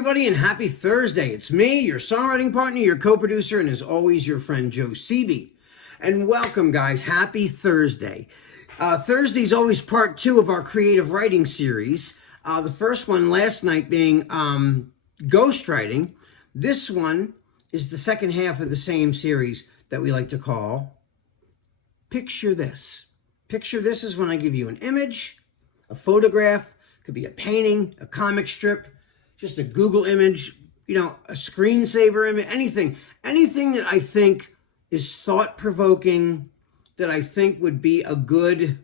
everybody, and happy Thursday. It's me, your songwriting partner, your co-producer, and as always, your friend Joe Seeby. And welcome, guys. Happy Thursday. Thursday's always part 2 of our creative writing series. The first one last night being ghostwriting. This one is the second half of the same series that we like to call Picture This. Picture This is when I give you an image, a photograph, could be a painting, a comic strip, just a Google image, a screensaver image, anything that I think is thought-provoking, that I think would be a good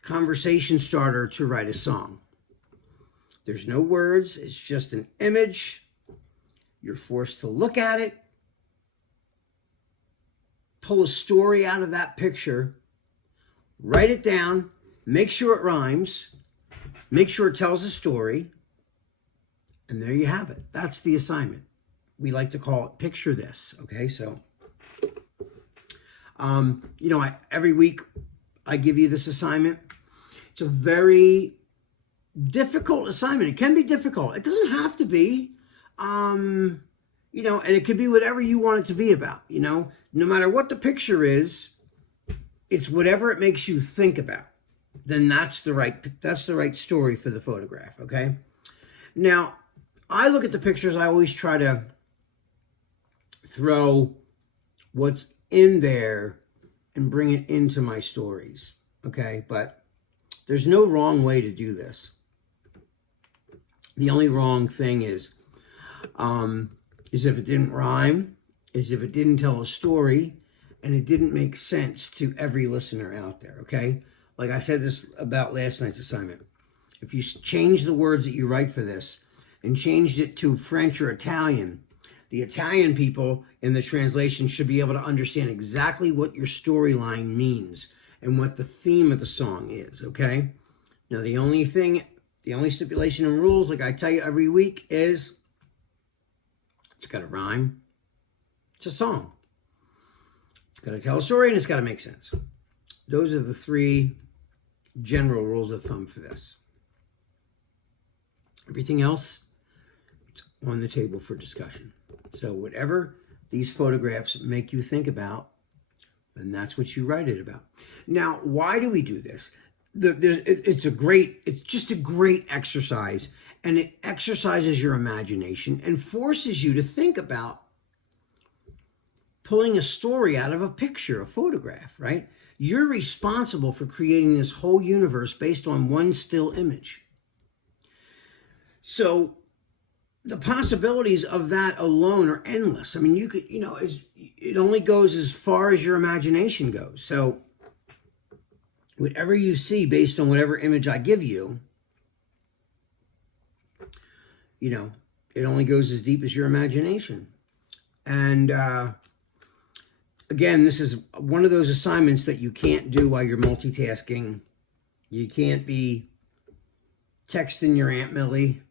conversation starter to write a song. There's no words, it's just an image. You're forced to look at it, pull a story out of that picture, write it down, make sure it rhymes, make sure it tells a story, and there you have it. That's the assignment. We like to call it Picture This, okay? So, every week I give you this assignment. It's a very difficult assignment. It can be difficult. It doesn't have to be, and it could be whatever you want it to be about, No matter what the picture is, it's whatever it makes you think about. Then that's the right story for the photograph, okay? Now, I look at the pictures, I always try to throw what's in there and bring it into my stories, okay? But there's no wrong way to do this. The only wrong thing is if it didn't rhyme, is if it didn't tell a story, and it didn't make sense to every listener out there, okay? Like I said this about last night's assignment. If you change the words that you write for this and changed it to French or Italian, the Italian people in the translation should be able to understand exactly what your storyline means and what the theme of the song is, okay? Now, the only stipulation and rules, like I tell you every week, is it's got to rhyme. It's a song. It's got to tell a story and it's got to make sense. Those are the 3 general rules of thumb for this. Everything else, it's on the table for discussion. So whatever these photographs make you think about, then that's what you write it about. Now, why do we do this? It's just a great exercise, and it exercises your imagination and forces you to think about pulling a story out of a picture, a photograph, right? You're responsible for creating this whole universe based on one still image. So the possibilities of that alone are endless. I mean, you could, it only goes as far as your imagination goes. So whatever you see based on whatever image I give you, it only goes as deep as your imagination. And again, this is one of those assignments that you can't do while you're multitasking. You can't be texting your Aunt Millie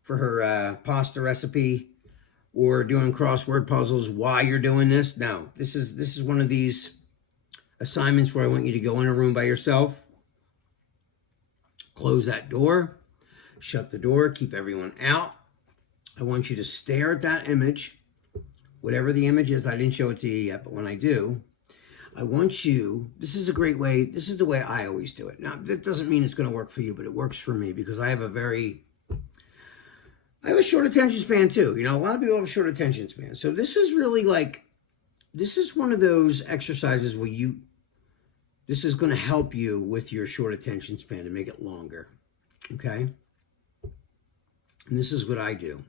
for her pasta recipe or doing crossword puzzles while you're doing this. No, this is one of these assignments where I want you to go in a room by yourself, close that door, shut the door, keep everyone out. I want you to stare at that image, whatever the image is. I didn't show it to you yet, but when I do, I want you, this is a great way, this is the way I always do it. Now, that doesn't mean it's going to work for you, but it works for me because I have a short attention span too. A lot of people have a short attention span. So this is really this is one of those exercises where this is going to help you with your short attention span to make it longer, okay? And this is what I do.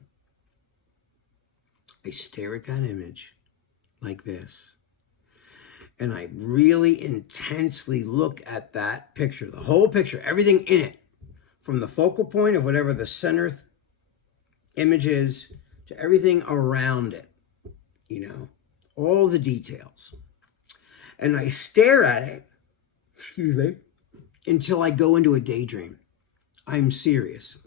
I stare at that image like this, and I really intensely look at that picture, the whole picture, everything in it, from the focal point of whatever the center image is to everything around it, all the details. And I stare at it, until I go into a daydream. I'm serious.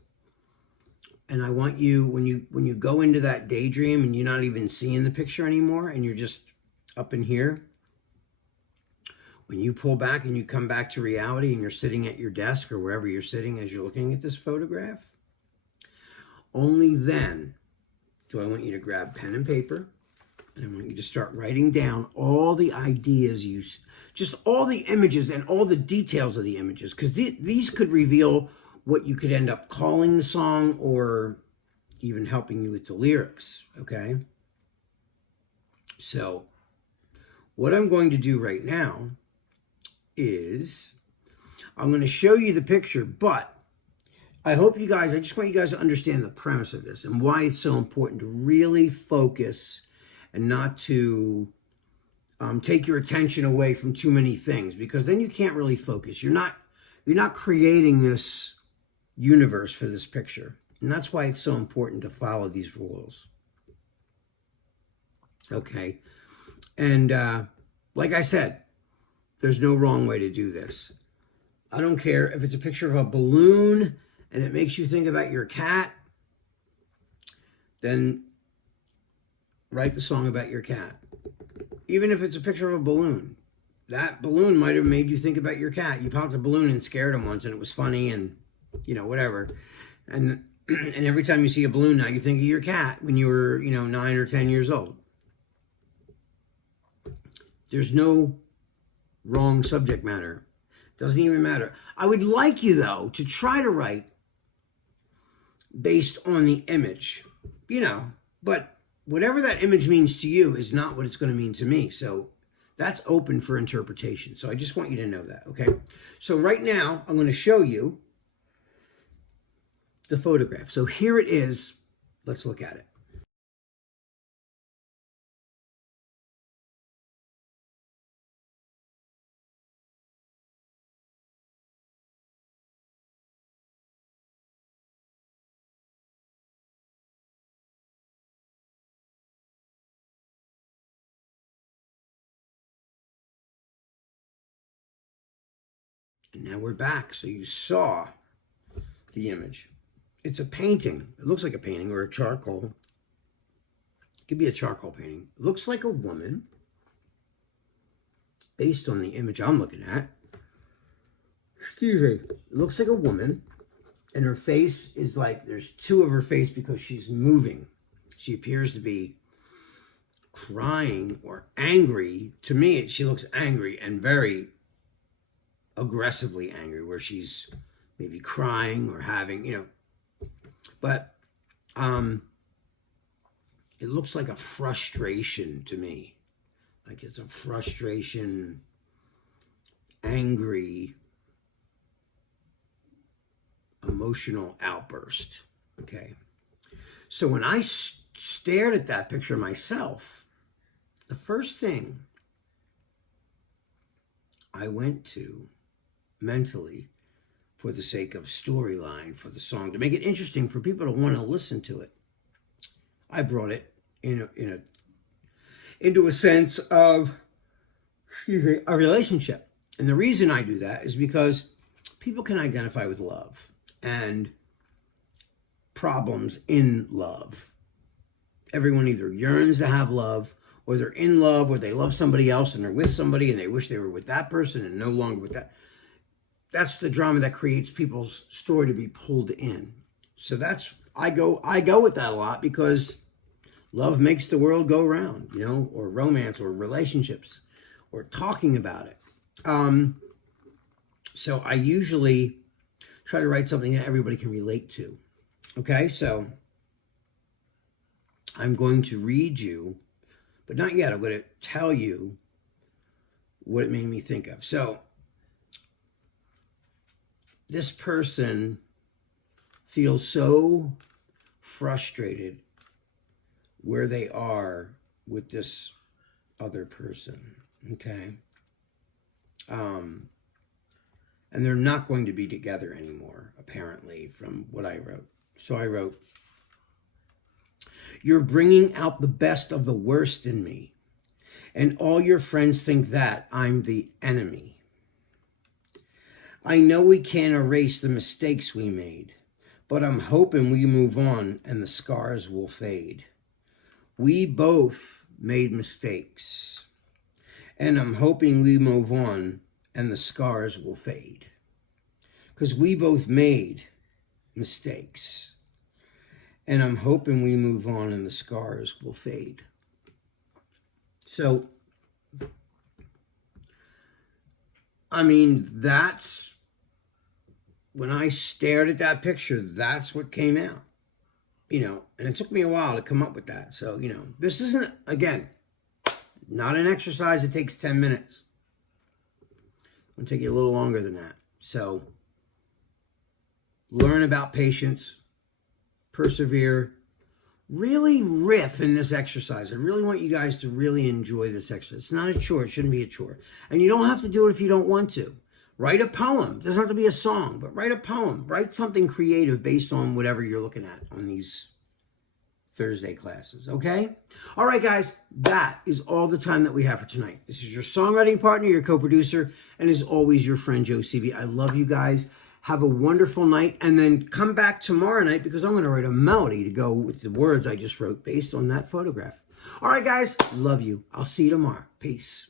And I want you, when you go into that daydream and you're not even seeing the picture anymore and you're just up in here, when you pull back and you come back to reality and you're sitting at your desk or wherever you're sitting as you're looking at this photograph, only then do I want you to grab pen and paper, and I want you to start writing down all the ideas just all the images and all the details of the images, because these could reveal what you could end up calling the song or even helping you with the lyrics, okay? So what I'm going to do right now is I'm going to show you the picture, but I just want you guys to understand the premise of this and why it's so important to really focus and not to take your attention away from too many things, because then you can't really focus. You're not creating this universe for this picture. And that's why it's so important to follow these rules. Okay. And like I said, there's no wrong way to do this. I don't care if it's a picture of a balloon and it makes you think about your cat, then write the song about your cat. Even if it's a picture of a balloon, that balloon might have made you think about your cat. You popped a balloon and scared him once and it was funny and, whatever. And every time you see a balloon now, you think of your cat when you were, 9 or 10 years old. There's no wrong subject matter. Doesn't even matter. I would like you, though, to try to write based on the image, but whatever that image means to you is not what it's going to mean to me. So that's open for interpretation. So I just want you to know that, okay? So right now, I'm going to show you the photograph. So here it is. Let's look at it. And now we're back. So you saw the image. It's a painting. It looks like a painting or a charcoal. It could be a charcoal painting. It looks like a woman based on the image I'm looking at. Excuse me. It looks like a woman, and her face is like, there's two of her face because she's moving. She appears to be crying or angry. To me, she looks angry and very aggressively angry, where she's maybe crying or having, but it looks like a frustration to me. Like it's a frustration, angry, emotional outburst. Okay. So when I stared at that picture myself, the first thing I went to mentally, for the sake of storyline for the song, to make it interesting for people to want to listen to it, I brought it into a sense of a relationship. And the reason I do that is because people can identify with love and problems in love. Everyone either yearns to have love, or they're in love, or they love somebody else and they're with somebody and they wish they were with that person and no longer with that. That's the drama that creates people's story to be pulled in. So that's, I go with that a lot, because love makes the world go round, or romance or relationships or talking about it. So I usually try to write something that everybody can relate to. Okay, so I'm going to read you, but not yet. I'm going to tell you what it made me think of. So this person feels so frustrated where they are with this other person, okay? And they're not going to be together anymore, apparently, from what I wrote. So I wrote, "You're bringing out the best of the worst in me, and all your friends think that I'm the enemy. I know we can't erase the mistakes we made, but I'm hoping we move on and the scars will fade. We both made mistakes, and I'm hoping we move on and the scars will fade. Because we both made mistakes, And I'm hoping we move on and the scars will fade. So, I mean, that's, when I stared at that picture, that's what came out. You know, and it took me a while to come up with that. So, you know, this isn't, again, not an exercise that takes 10 minutes. It'll take you a little longer than that. So, learn about patience, persevere, really riff in this exercise. I really want you guys to really enjoy this exercise. It's not a chore. It shouldn't be a chore. And you don't have to do it if you don't want to. Write a poem. It doesn't have to be a song, but write a poem. Write something creative based on whatever you're looking at on these Thursday classes, okay? All right, guys, that is all the time that we have for tonight. This is your songwriting partner, your co-producer, and as always, your friend Joe Seavey. I love you guys. Have a wonderful night, and then come back tomorrow night because I'm going to write a melody to go with the words I just wrote based on that photograph. All right, guys, love you. I'll see you tomorrow. Peace.